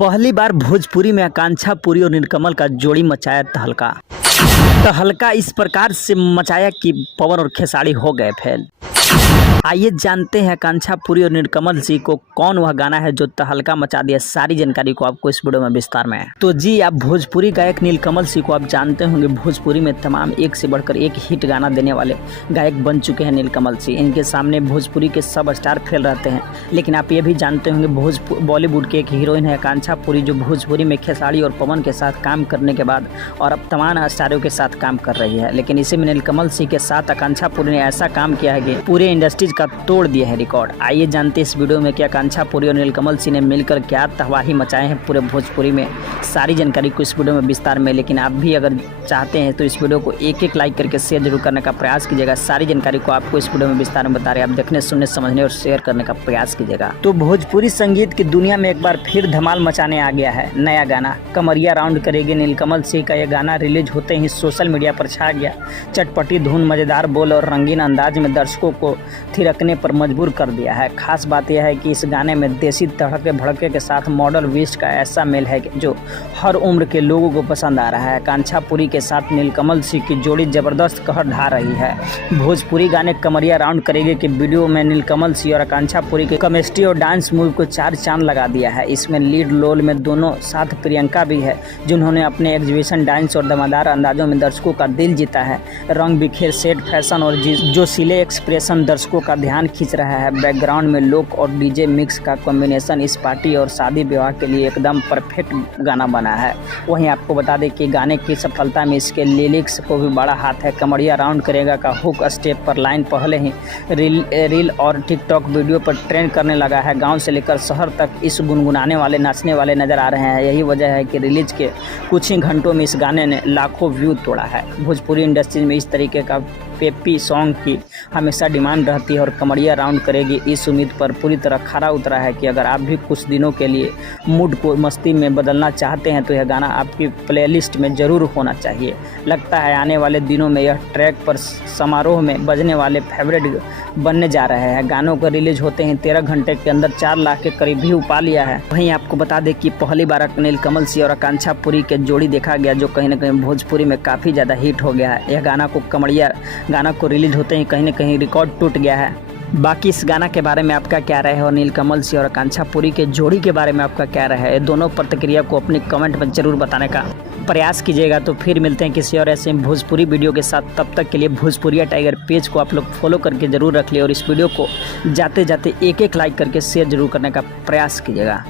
पहली बार भोजपुरी में आकांक्षा पुरी और नीलकमल का जोड़ी मचाया तहलका। तहलका इस प्रकार से मचाया कि पवन और खेसारी हो गए फेल। आइए जानते हैं आकांक्षा पुरी और नीलकमल जी को कौन वह गाना है जो तहलका मचा दिया। सारी जानकारी को आपको इस वीडियो में विस्तार में है। तो जी आप भोजपुरी गायक नीलकमल जी को आप जानते होंगे। भोजपुरी में तमाम एक से बढ़कर एक हिट गाना देने वाले गायक बन चुके हैं नीलकमल जी। इनके सामने भोजपुरी के सब स्टार फेल रहते हैं। लेकिन आप ये भी जानते होंगे बॉलीवुड के एक हीरोइन है आकांक्षा पुरी, जो भोजपुरी में खेसारी और पवन के साथ काम करने के बाद और अब तमाम स्टारों के साथ काम कर रही है। लेकिन इसी में नीलकमल जी के साथ आकांक्षा पुरी ने ऐसा काम किया है कि पूरे इंडस्ट्री का तोड़ दिया है रिकॉर्ड। आइए जानते हैं इस वीडियो में कि आकांक्षा पुरी और नीलकमल जी ने मिलकर क्या तबाही मचाए हैं पूरे भोजपुरी में। सारी जानकारी को इस वीडियो में विस्तार में। लेकिन आप भी अगर चाहते हैं तो इस वीडियो को एक लाइक करके शेयर जरूर करने का प्रयास कीजिएगा। सारी जानकारी को आपको इस वीडियो में विस्तार में बता रहे हैं। आप देखने, सुनने, समझने और शेयर करने का प्रयास कीजिएगा। तो भोजपुरी संगीत की दुनिया में एक बार फिर धमाल मचाने आ गया है नया गाना। कमरिया राउंड करेगी नीलकमल जी का यह गाना रिलीज होते ही सोशल मीडिया पर छा गया। चटपटी धुन, मजेदार बोल और रंगीन अंदाज में दर्शकों को थिरकने पर मजबूर कर दिया है। खास बात यह है कि इस गाने में देसी तड़के भड़के के साथ मॉडल ट्विस्ट का ऐसा मेल है जो हर उम्र के लोगों को पसंद आ रहा है। आकांक्षा पुरी के साथ नीलकमल जी की जोड़ी जबरदस्त कहर ढा रही है। भोजपुरी गाने कमरिया राउंड करेगी के वीडियो में नीलकमल जी और आकांक्षा पुरी के केमिस्ट्री और डांस मूव को चार चांद लगा दिया है। इसमें लीड रोल में दोनों साथ प्रियंका भी है, जिन्होंने अपने एग्जीबिशन डांस और दमदार अंदाजों में दर्शकों का दिल जीता है। रंग बिखेर सेट फैशन और जो सिले एक्सप्रेशन दर्शकों का ध्यान खींच रहा है। बैकग्राउंड में लोक और डीजे मिक्स का कॉम्बिनेशन इस पार्टी और शादी विवाह के लिए एकदम परफेक्ट गाना बना है। वहीं आपको बता दें कि गाने की सफलता में इसके लिरिक्स को भी बड़ा हाथ है। कमरिया राउंड करेगा का हुक स्टेप पर लाइन पहले ही रील और टिकटॉक वीडियो पर ट्रेंड करने लगा है। गांव से लेकर शहर तक इस गुनगुनाने वाले, नाचने वाले नजर आ रहे हैं। यही वजह है कि रिलीज के कुछ ही घंटों में इस गाने ने लाखों व्यू तोड़ा है। भोजपुरी इंडस्ट्री में इस तरीके का पेपी सॉन्ग की हमेशा डिमांड रहती है और कमरिया राउंड करेगी इस उम्मीद पर पूरी तरह खरा उतरा है कि अगर आप भी कुछ दिनों के लिए मूड को मस्ती में बदलना चाहते हैं तो यह गाना आपकी प्लेलिस्ट में ज़रूर होना चाहिए। लगता है आने वाले दिनों में यह ट्रैक पर समारोह में बजने वाले फेवरेट बनने जा रहे हैं। गानों का रिलीज होते ही 13 घंटे के अंदर 4 लाख के करीब व्यू पा लिया है। वहीं आपको बता दें कि पहली बार नीलकमल जी और आकांक्षा पुरी के जोड़ी देखा गया, जो कहीं ना कहीं भोजपुरी में काफ़ी ज़्यादा हिट हो गया है। यह गाना को कमरिया गाना को रिलीज होते ही कहीं ना कहीं रिकॉर्ड टूट गया है। बाकी इस गाना के बारे में आपका क्या राय है और नीलकमल जी और आकांक्षा पुरी के जोड़ी के बारे में आपका क्या राय है, दोनों प्रतिक्रिया को अपनी कमेंट में जरूर बताने का प्रयास कीजिएगा। तो फिर मिलते हैं किसी और ऐसे भोजपुरी वीडियो के साथ। तब तक के लिए भोजपुरिया टाइगर पेज को आप लोग फॉलो करके जरूर रख लिए और इस वीडियो को जाते जाते एक लाइक करके शेयर जरूर करने का प्रयास कीजिएगा।